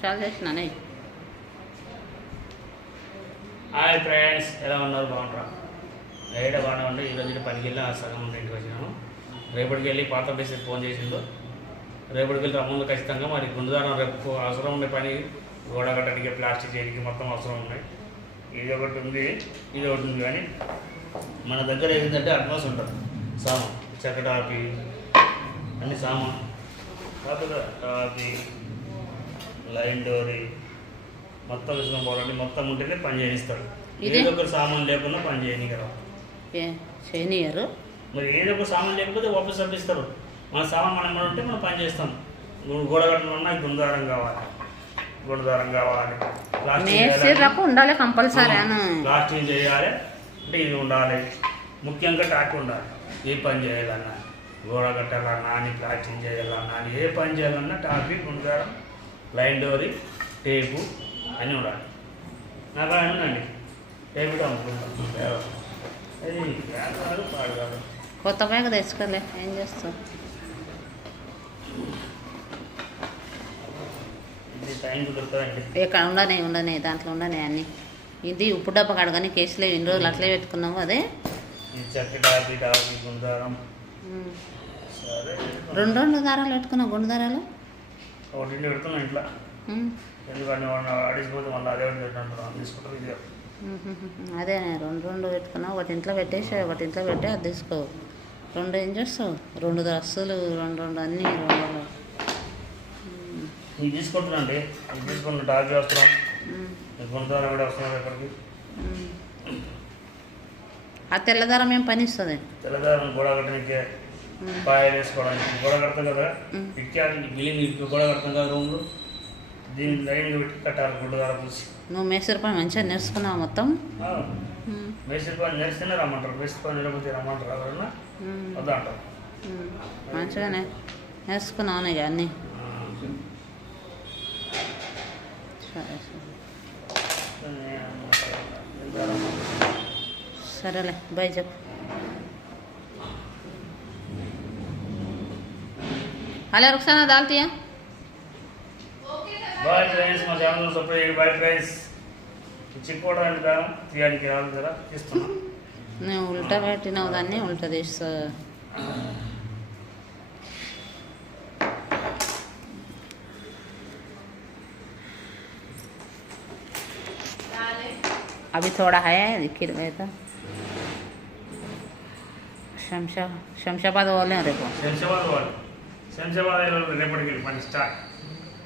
చాలా చేసినానే. Hi friends, ఎలా ఉన్నారు? బాగుంటారా? ఏడ బాగానే ఉండి ఈరోజు పనికి వెళ్ళి సగం ఉండి ఇంటికి వచ్చినాను. రేపటికి వెళ్ళి పాత ప్లేస్ ఫోన్ చేసిండు. రేపటికి వెళ్ళి రమ్ముందు ఖచ్చితంగా మరి గుండుదారం రేపు అవసరం ఉండే పని, గోడ కట్టడానికి, ప్లాస్టిక్ చేయడానికి మొత్తం అవసరం ఉన్నాయి. ఇది ఒకటి ఉంది, ఇది ఒకటి ఉంది. కానీ మన దగ్గర ఏంటంటే అడ్వాన్స్ ఉంటుంది సామాన్, చెక్కటాపి అన్ని సామాన్, కాకపోతే టాపి, లైన్ డోరీ మొత్తం విషయం పోవాలంటే మొత్తం ఉంటేనే పని చేయిస్తాడు. ఏదో ఒక సామాన్ లేకుండా పని చేయని కదా చేయనియరు. మరి ఏదో ఒక సామాన్ లేకపోతే వాపస్ పంపిస్తారు. మన సామాన్ మనం ఉంటే మనం పని చేస్తాం. గోడ కట్టడం గుండారం కావాలి, గుండారం కావాలి, ఉండాలి కంపల్సరీ. ప్లాస్టింగ్ చేయాలి అంటే ఇది ఉండాలి, ముఖ్యంగా టాక్ ఉండాలి. ఏ పని చేయాలన్నా, గోడ కట్టాలన్నా అని, ప్లాస్టింగ్ చేయాలన్నా అని, ఏ పని చేయాలన్నా టాపి, గుండారం, లైన్ డోరీ, టేపు అన్నీ ఉండాలి. నాకు ఆయన ఉందండి, టేపు అనుకుంటాను. అది కాదు పాడు కాదు. కొత్త బ్యాగ్ తెచ్చుకోలే, ఏం చేస్తావు? ఇది టైం కుదురుతుందండి. ఇక్కడ ఉండనే దాంట్లో ఉండనే అన్నీ. ఇది ఉప్పు డబ్బా కడగాని కేసులో ఎన్ని రోజులు అట్లే పెట్టుకున్నావు. అదే చక్కటి టాపి, గుండారం. సరే, రెండు దారాలు పెట్టుకున్నావు. గుండు దారాలు ఒకటి పెడుతున్నా ఇంట్లో. ఎందుకంటే అడిగిపోతే మళ్ళీ అదే పెట్టినట్టు తీసుకుంటారు. ఇది అదే రెండు పెట్టుకున్నావు. ఒకటి ఇంట్లో పెట్టేసి ఒకటి ఇంట్లో పెట్టి అది తీసుకో. రెండు ఏం చేస్తావు? రెండు డ్రస్సులు రెండు అన్నీ రెండు. ఇది తీసుకుంటున్నా అండి, ఇది తీసుకుంటున్నా. టాపి వస్తున్నాం, గుండారం కూడా వస్తున్నాం. ఎక్కడికి ఆ తెల్లదారం ఏం పని ఇస్తుంది? తెల్లదారం గోడ కట్టడానికి, పాయలు వేసుకోవడానికి. గోడ కడతాం కదా, ఇచ్చారు బిల్లింగ్ గోడ కడతాం కదా రూమ్లో, దీన్ని లైన్గా పెట్టి కట్టాలి. గుడ్డదారం చూసి నువ్వు మేస్త్రి పని మంచిగా నేర్చుకున్నావు మొత్తం. మేస్త్రి పని నేర్స్తేనే రమ్మంటారు, మేస్త్రి పని నేర్పితే రమ్మంటారు. ఎవరన్నా వద్దా అంటారు. మంచిగానే నేర్చుకున్నావు ఇక అన్నీ. సరే సరేలే, బాయ్ చెప్పు. Hello Ruksana Daltiya. Bye friends, మా ఛానల్ సపోర్ట్ చేయండి. Bye friends. చిక్కుకోవడానికి కాదు, తీయడానికి రాదు కదా, తీస్తున్నా. నువ్వు ఉల్టా పెట్టినావు, దాన్ని ఉల్టా తీస్తా. अभी थोड़ा है दिखी रहे था. शमशाबाद वाले రేపు శంషాబాద్ రేపటికి వెళ్ళి పని స్టార్ట్.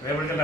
రేపటికి